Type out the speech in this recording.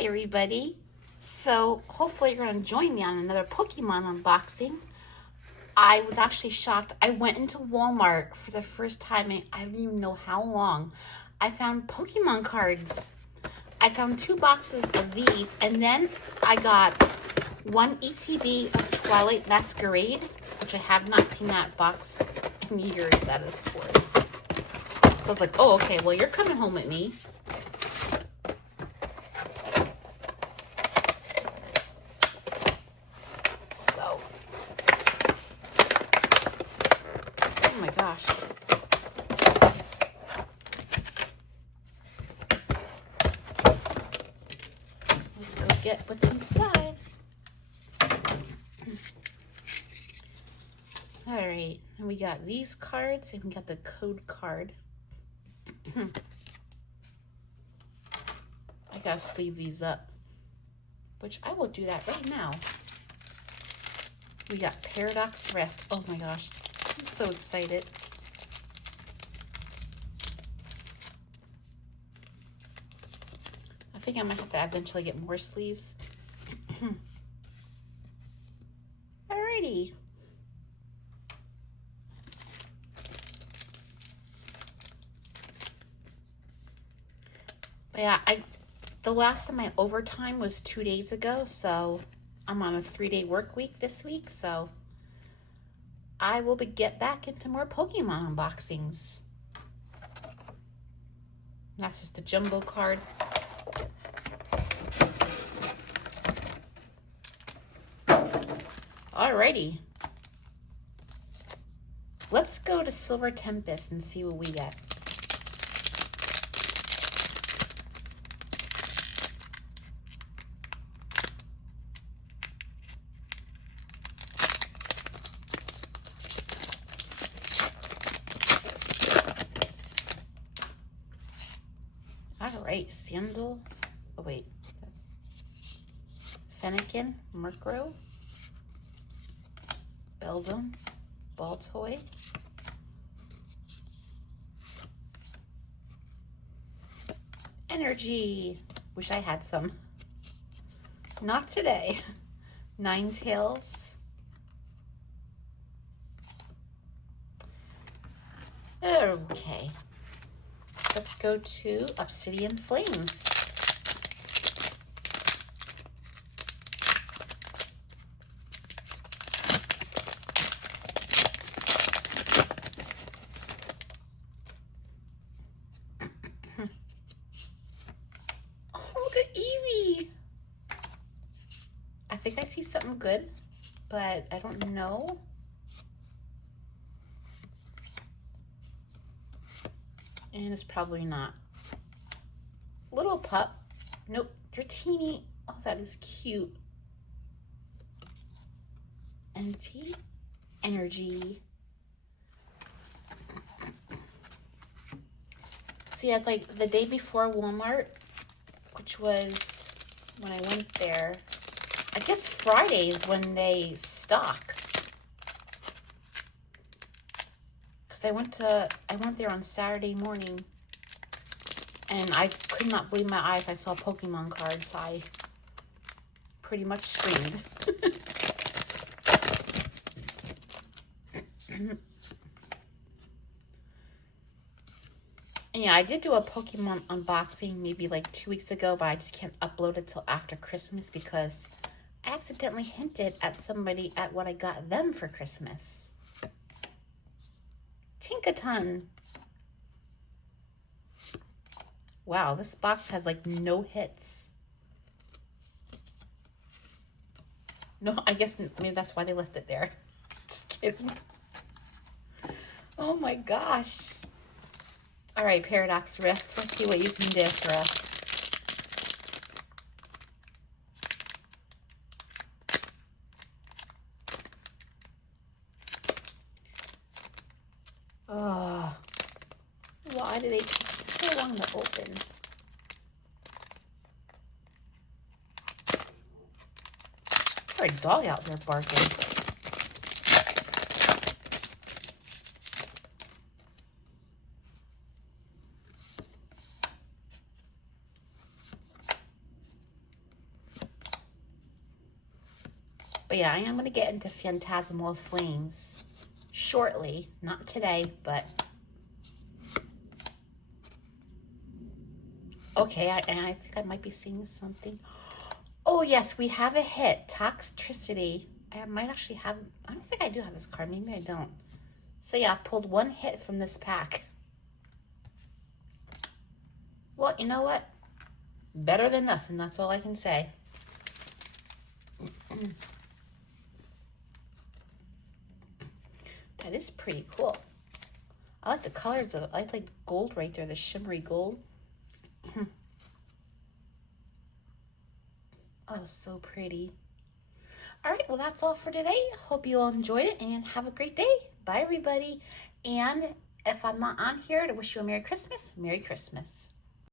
Hi everybody. So hopefully you're going to join me on another Pokemon unboxing. I was actually shocked. I went into Walmart for the first time in I don't even know how long. I found Pokemon cards. I found 2 boxes of these, and then I got 1 ETB of Twilight Masquerade, which I have not seen that box in years at a store. So I was like, oh, okay, well, you're coming home with me. So, oh my gosh. Let's go get what's inside. All right, and we got these cards, and we got the code card. I gotta sleeve these up, which I will do that right now. We got Paradox Rift. Oh my gosh, I'm so excited. I think I might have to eventually get more sleeves. Alrighty. But yeah, the last of my overtime was 2 days ago, so I'm on a 3-day work week this week, so I will get back into more Pokemon unboxings. That's just the jumbo card. Alrighty. Let's go to Silver Tempest and see what we get. Alright, Sandal. Oh wait, that's Fennekin, Murkrow, Beldum, Baltoy, Energy. Wish I had some. Not today. Ninetales. Okay. Let's go to Obsidian Flames. Oh, look at Eevee. I think I see something good, but I don't know. And it's probably not. Little pup. Nope. Dratini. Oh, that is cute. Entity. Energy. So yeah, it's like the day before Walmart, which was when I went there. I guess Fridays when they stock. Cause I went there on Saturday morning, and I could not believe my eyes. I saw Pokemon cards. I pretty much screamed. And yeah, I did do a Pokemon unboxing maybe like 2 weeks ago, but I just can't upload it till after Christmas because I accidentally hinted at somebody at what I got them for Christmas. Tinkaton. Wow, this box has like no hits. No, I guess maybe that's why they left it there. Just kidding. Oh my gosh. All right, Paradox Rift, let's see what you can do for us. Oh, why do they take so long to open? There's a dog out there barking. But yeah, I am going to get into Phantasmal Flames shortly. Not today, but... Okay, I think I might be seeing something. Oh, yes, we have a hit. Toxtricity. I might actually have... I don't think I do have this card. Maybe I don't. So yeah, I pulled one hit from this pack. Well, you know what? Better than nothing. That's all I can say. That is pretty cool. I like the colors of it. I like gold right there, the shimmery gold. Oh, so pretty. All right, well, that's all for today. Hope you all enjoyed it and have a great day. Bye, everybody. And if I'm not on here to wish you a Merry Christmas, Merry Christmas.